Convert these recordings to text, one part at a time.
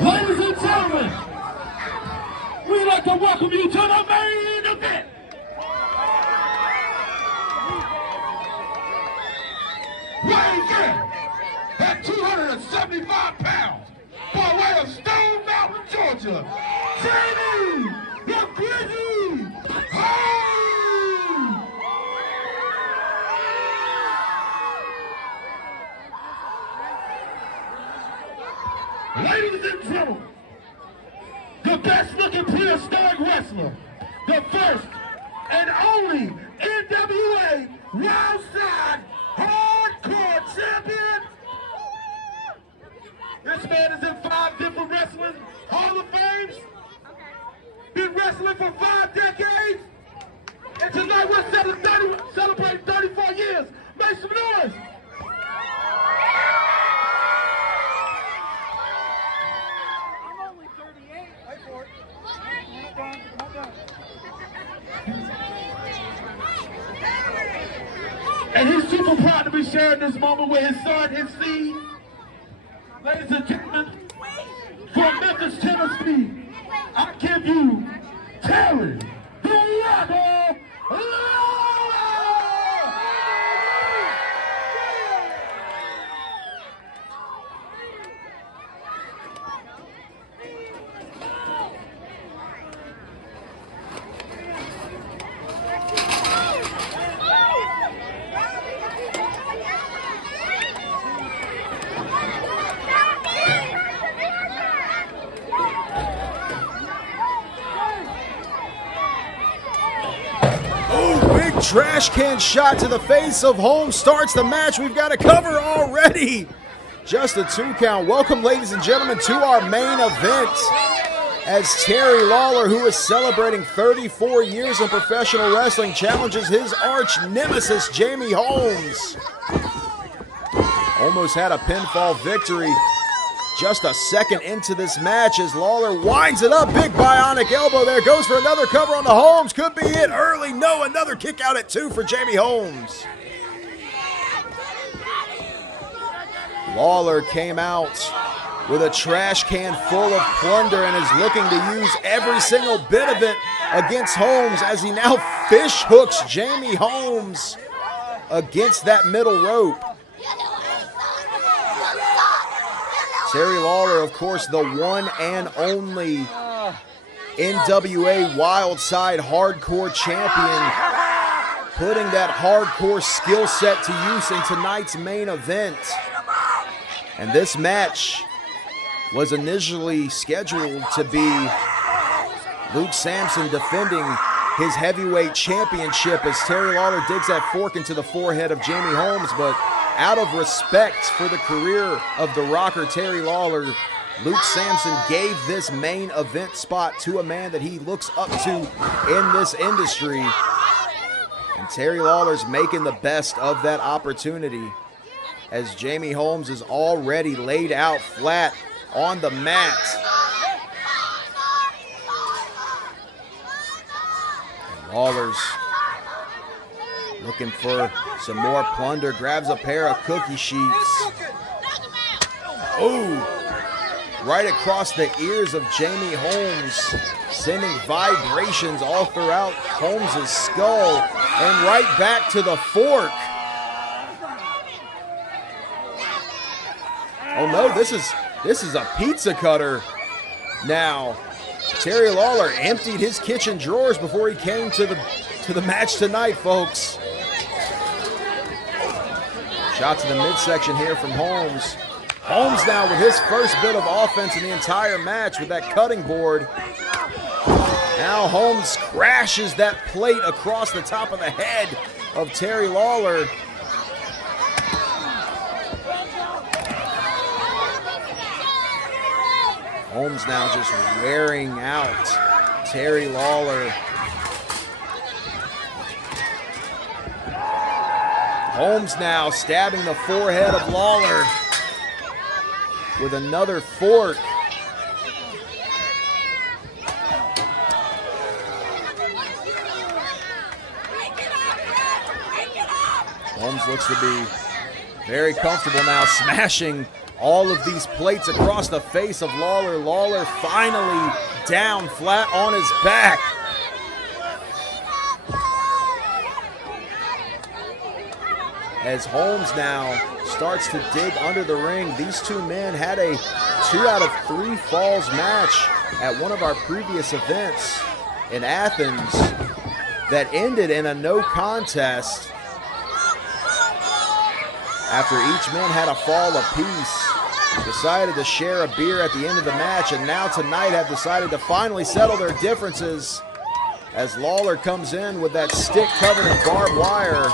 Ladies and gentlemen, we'd like to welcome you to the main event. Weighing in at 275 pounds, by way of Stone Mountain, Georgia, Jamie the Grizzly Holmes! Ladies and gentlemen, the best looking prehistoric wrestler, the first and only NWA Wildside Hardcore Champion. This man is in 5 different wrestling Hall of Fames. Been wrestling for 5 decades. And tonight we're celebrating 34 years. Make some noise. And he's super proud to be sharing this moment with his son, his seed. Ladies and gentlemen, from Memphis, Tennessee, I give you Terry the Lawler. Trash can shot to the face of Holmes starts the match. We've got a cover already. Just a 2 count. Welcome, ladies and gentlemen, to our main event as Terry Lawler, who is celebrating 34 years in professional wrestling, challenges his arch nemesis, Jamie Holmes. Almost had a pinfall victory just a second into this match as Lawler winds it up. Big bionic elbow there. Goes for another cover on the Holmes. Could be it early. No, another kick out at 2 for Jamie Holmes. Lawler came out with a trash can full of plunder and is looking to use every single bit of it against Holmes as he now fish hooks Jamie Holmes against that middle rope. Terry Lawler, of course, the one and only NWA Wildside Hardcore Champion, putting that hardcore skill set to use in tonight's main event. And this match was initially scheduled to be Luke Sampson defending his heavyweight championship as Terry Lawler digs that fork into the forehead of Jamie Holmes, but out of respect for the career of the Rocker Terry Lawler, Luke Sampson gave this main event spot to a man that he looks up to in this industry. And Terry Lawler's making the best of that opportunity. as Jamie Holmes is already laid out flat on the mat. And Lawler's looking for some more plunder, grabs a pair of cookie sheets. Ooh, right across the ears of Jamie Holmes, sending vibrations all throughout Holmes' skull, and right back to the fork. Oh no, this is a pizza cutter now. Terry Lawler emptied his kitchen drawers before he came to the match tonight, folks. Shot to the midsection here from Holmes. Holmes now with his first bit of offense in the entire match with that cutting board. Now Holmes crashes that plate across the top of the head of Terry Lawler. Holmes now just wearing out Terry Lawler. Holmes now stabbing the forehead of Lawler with another fork. Holmes looks to be very comfortable now, smashing all of these plates across the face of Lawler. Lawler finally down flat on his back. As Holmes now starts to dig under the ring. These two men had a 2 out of 3 falls match at one of our previous events in Athens that ended in a no contest after each man had a fall apiece, decided to share a beer at the end of the match, and now tonight have decided to finally settle their differences as Lawler comes in with that stick covered in barbed wire.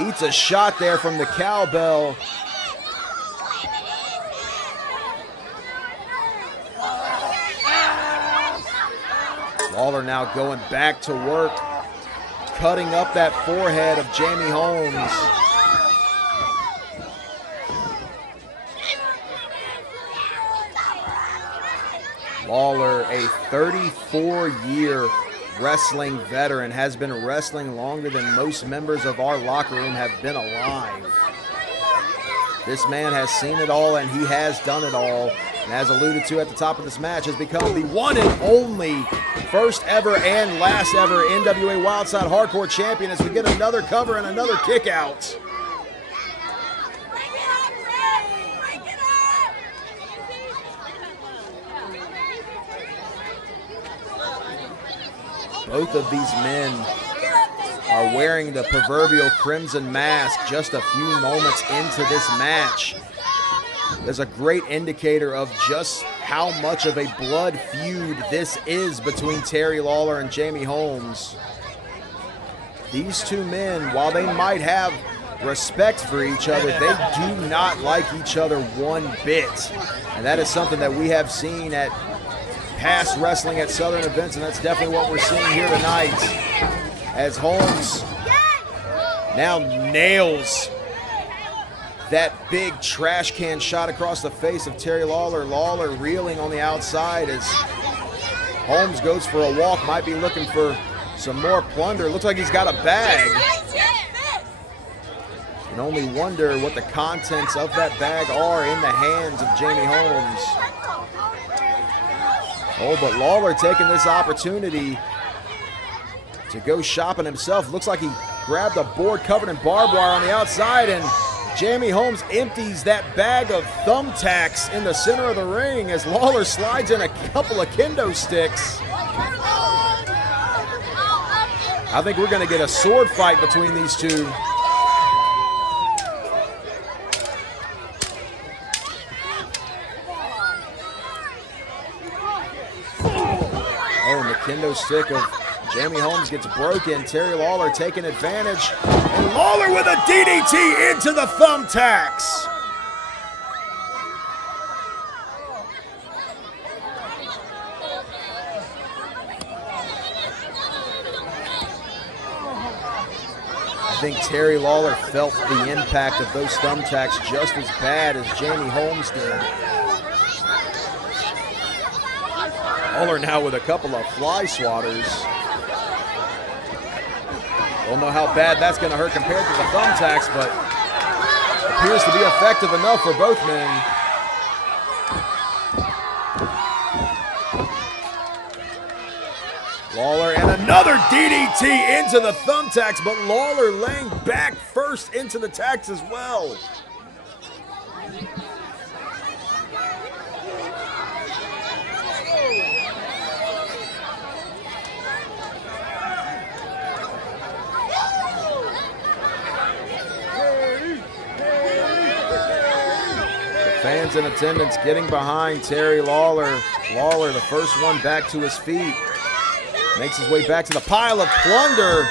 Eats a shot there from the cowbell. Lawler now going back to work, cutting up that forehead of Jamie Holmes. Lawler, a 34-year wrestling veteran, has been wrestling longer than most members of our locker room have been alive. This man has seen it all and he has done it all. And as alluded to at the top of this match, has become the one and only first ever and last ever NWA Wildside Hardcore Champion as we get another cover and another kick out. Both of these men are wearing the proverbial crimson mask just a few moments into this match. There's a great indicator of just how much of a blood feud this is between Terry Lawler and Jamie Holmes. These two men, while they might have respect for each other, they do not like each other one bit. And that is something that we have seen at past wrestling at Southern events, and that's definitely what we're seeing here tonight. As Holmes now nails that big trash can shot across the face of Terry Lawler. Lawler reeling on the outside as Holmes goes for a walk, might be looking for some more plunder. Looks like he's got a bag. Can only wonder what the contents of that bag are in the hands of Jamie Holmes. Oh, but Lawler taking this opportunity to go shopping himself. Looks like he grabbed a board covered in barbed wire on the outside, and Jamie Holmes empties that bag of thumbtacks in the center of the ring as Lawler slides in a couple of kendo sticks. I think we're going to get a sword fight between these two. Oh, and the kendo stick of Jamie Holmes gets broken. Terry Lawler taking advantage. And Lawler with a DDT into the thumbtacks. I think Terry Lawler felt the impact of those thumbtacks just as bad as Jamie Holmes did. Lawler now with a couple of fly swatters. Don't know how bad that's going to hurt compared to the thumbtacks, but appears to be effective enough for both men. Lawler and another DDT into the thumbtacks, but Lawler laying back first into the tacks as well. Fans in attendance getting behind Terry Lawler. Lawler, the first one back to his feet. Makes his way back to the pile of Plunder.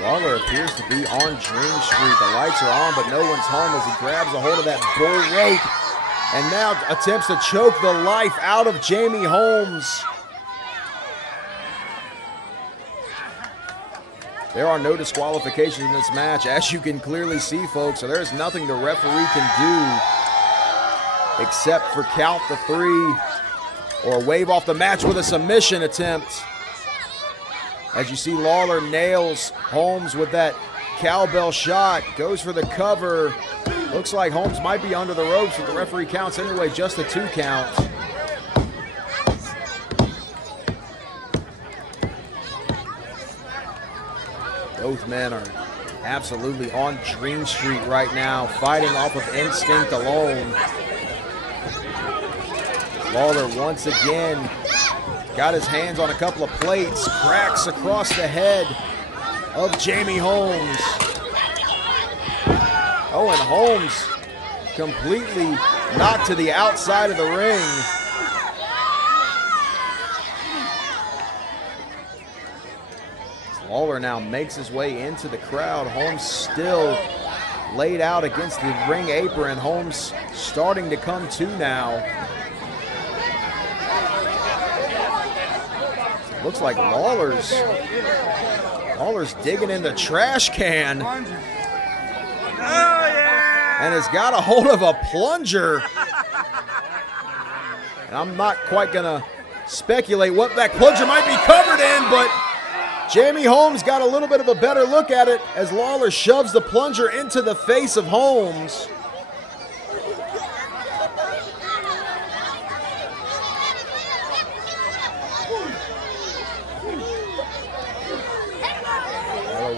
Lawler appears to be on Dream Street. The lights are on, but no one's home as he grabs a hold of that bull rope and now attempts to choke the life out of Jamie Holmes. There are no disqualifications in this match, as you can clearly see, folks, so there's nothing the referee can do except for count the 3 or wave off the match with a submission attempt. As you see, Lawler nails Holmes with that cowbell shot, goes for the cover. Looks like Holmes might be under the ropes, but the referee counts anyway, just a 2 count. Both men are absolutely on Dream Street right now, fighting off of instinct alone. Lawler once again got his hands on a couple of plates, cracks across the head of Jamie Holmes. Oh, and Holmes completely knocked to the outside of the ring. Lawler now makes his way into the crowd. Holmes still laid out against the ring apron. Holmes starting to come to now. Looks like Lawler's digging in the trash can. And has got a hold of a plunger. And I'm not quite gonna speculate what that plunger might be covered in, but Jamie Holmes got a little bit of a better look at it as Lawler shoves the plunger into the face of Holmes.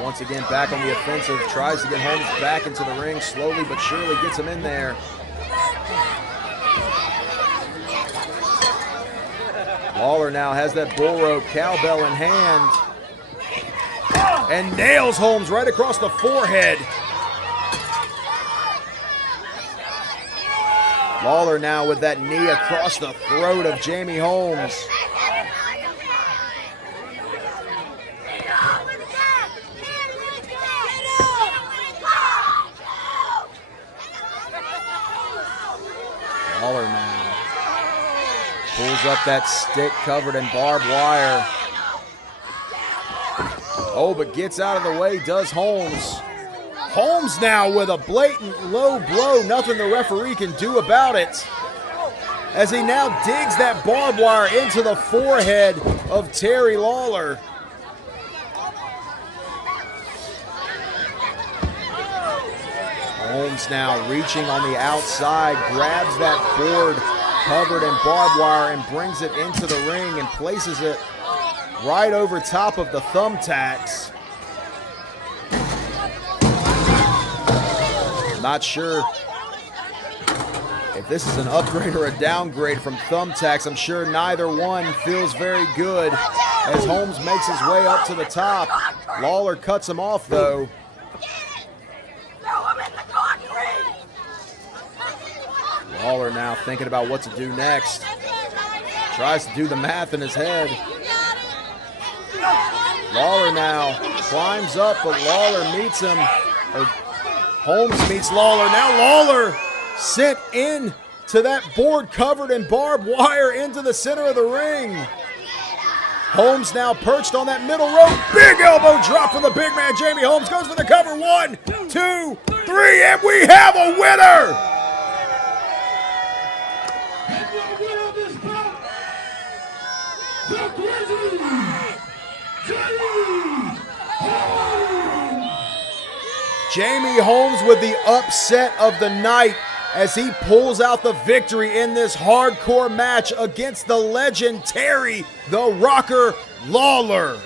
Once again back on the offensive, tries to get Holmes back into the ring, slowly but surely gets him in there. Lawler now has that bull rope cowbell in hand and nails Holmes right across the forehead. Lawler now with that knee across the throat of Jamie Holmes. Lawler now pulls up that stick covered in barbed wire. Oh, but gets out of the way, does Holmes. Holmes now with a blatant low blow, nothing the referee can do about it, as he now digs that barbed wire into the forehead of Terry Lawler. Holmes now reaching on the outside, grabs that board covered in barbed wire and brings it into the ring and places it right over top of the thumbtacks. Not sure if this is an upgrade or a downgrade from thumbtacks. I'm sure neither one feels very good as Holmes makes his way up to the top. Lawler cuts him off though. Lawler now thinking about what to do next. Tries to do the math in his head. Lawler now climbs up, but Lawler meets him. Holmes meets Lawler. Now Lawler sent in to that board covered in barbed wire into the center of the ring. Holmes now perched on that middle rope. Big elbow drop from the big man, Jamie Holmes. Goes for the cover. 1, 2, 3, and we have a winner. Jamie Holmes with the upset of the night as he pulls out the victory in this hardcore match against the legend Terry the Rocker Lawler.